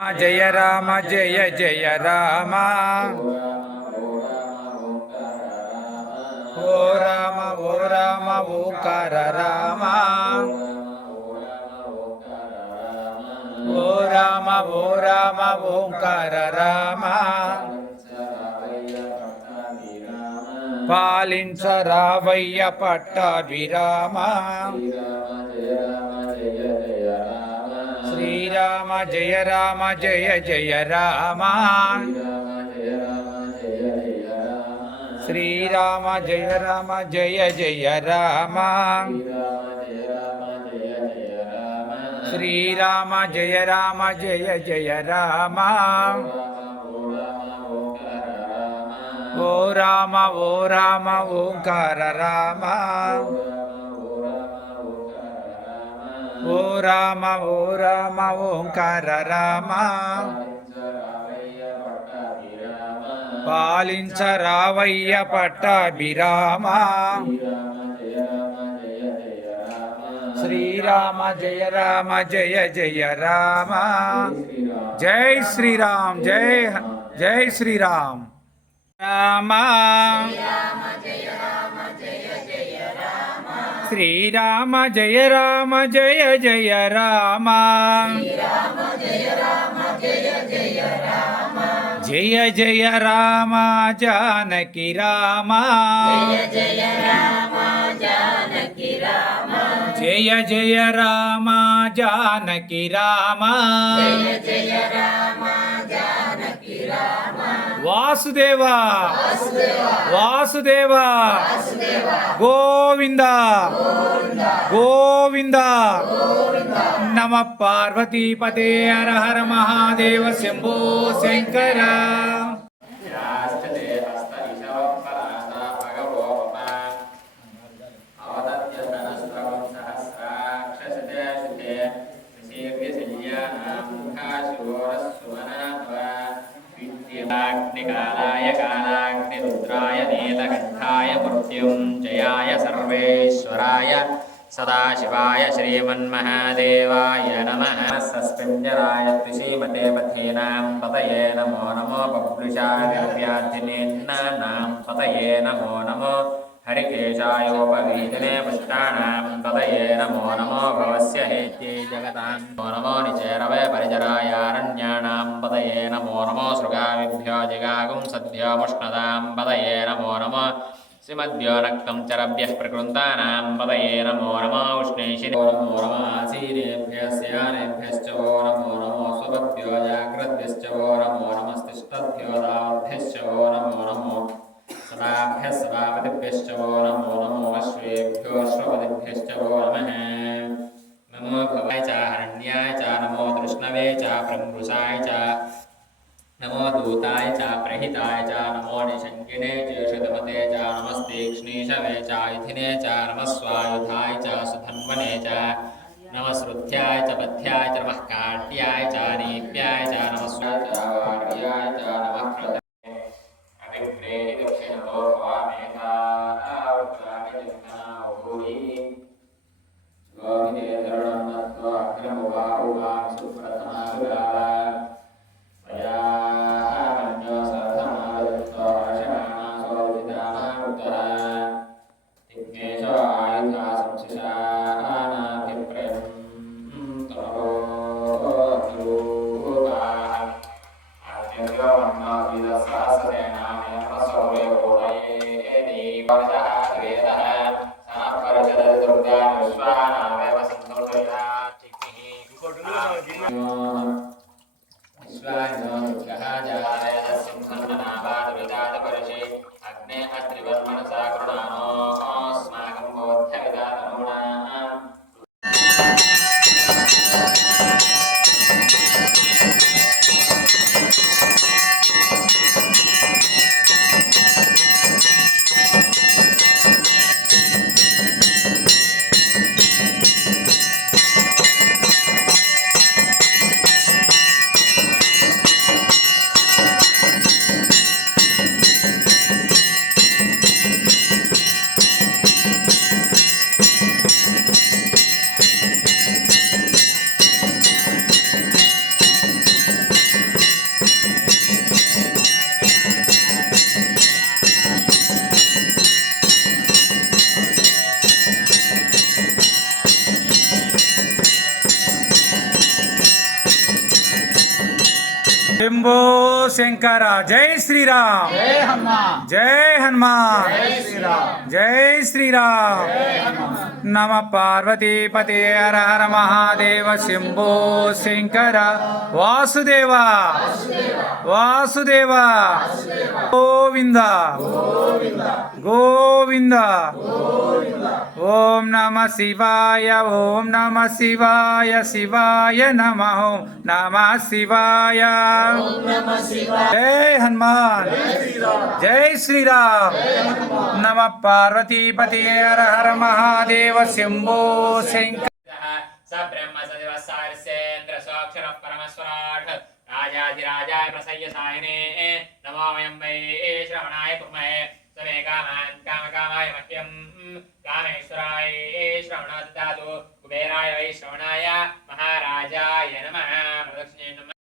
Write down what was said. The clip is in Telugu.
జయ రామ జయ జయ రామ ఓ రామ ఓ రామ ఓంకార రామ ఓ రామ ఓ రామ ఓంకార రామ పాలించరావయ్య పట్టాభిరామ శ్రీరామ జయ రామ జయ జయ రామ శ్రీరామ జయ రామ జయ జయ రామ శ్రీరామ జయ రామ జయ జయ రామ ఓ రామ ఓ రామ ఓంకార రామ ఓ రామ ఓ రామ ఓంకార రామ పాలించరావయ్య పట్టాభిరామ శ్రీరామ జయ రామ జయ జయ రామ జై శ్రీరామ్ జై జై శ్రీరామ్ రామ శ్రీరామ జయ రామ జయ జయ రామ జయ జయ రామ జానకి రామ జయ జయ రామ జానకి రామ వాసుదేవ వాసుదేవ గోవింద గోవింద నమ పార్వతీపతే హర హర మహాదేవ శంభో శంకర कालाय कालाग्निरुद्राय नीलकण्ठाय मृत्युञ्जयाय सर्वेश्वराय सदाशिवाय श्रीमन्महादेवाय नमः। सस्पिञ्जराय श्रीमते पथीनां पतये नमो नमो बभ्रुषादिव्याधिनेन्नानां पतये नमो नमो हरिकेशायोपवीतिने पुष्टाणां पतये नमो नमो भवस्य हेत्यै जगतां नमो नमो निचेरवे परिचरायारण्याणां पतये नमो नमो सृगाविभ्यो जिगागुं सद्भ्यो मुष्णदां पतये नमो नमो श्रीमद्भ्यो रक्तं चरभ्यः प्रकृन्तानां पतये नमो नमो उष्णेशिने नमो नमः आसीनेभ्यः स्यानेभ्यश्च वो नमो नमो स्वपद्भ्यो जाग्रद्भ्यश्च वो नमो नमस्तिष्ठद्भ्यो दावद्भ्यश्च वो नमो नमो सदाभ्यः सदापतिभ्यश्च वो नमो नमो अश्वेभ्यो अश्वपतिभ्यश्च वो नमः। नमो भवाय च हरण्याय च नमो तृष्णवे च प्रमृषाय च नमो दूताय च प्रहिताय च नमो निशङ्किने च शतमते च नमस्तीक्ष्णीषवे च युधिने च नमः स्वायुधाय च सुधन्वने च नमः श्रुत्याय च पथ्याय च नमः काट्याय च नीप्याय च नमः स्वाय च वार्याय च नमः क्रतवे अभिप्रे दक्षिणतो भवामेधा आवृत्तानि चिन्तनावभूयि गोविन्दे धरणं नत्वा अग्रमुवा उवां सुप्रथमागुरा శంభో శంకర జై శ్రీరామ్ జై హనుమాన్ జై హనుమాన్ జై శ్రీరామ్ జై శ్రీరామ్ నమ పార్వతీపతే హర హర మహాదేవ శంభో శంకర వాసుదేవ వాసుదేవ గోవింద గోవింద ఓం నమ శివాయ ఓం నమ శివాయ శివాయ నమ ఓం నమ శివాయ జై హనుమాన్ జై శ్రీరామ్ నమ పార్వతీపతే హర హర మహాదేవ శంభో శంకర स ब्रह्म सदिव सारसेन्द्र सोऽक्षर परमस्वराट् राजाधिराजाय प्रसय्यसायिने नमो वयं वै श्रवणाय कुर्महे समे कामान् कामकामाय मह्यं कामेश्वराय श्रवणो ददातु कुबेराय वै श्रवणाय महाराजाय नमः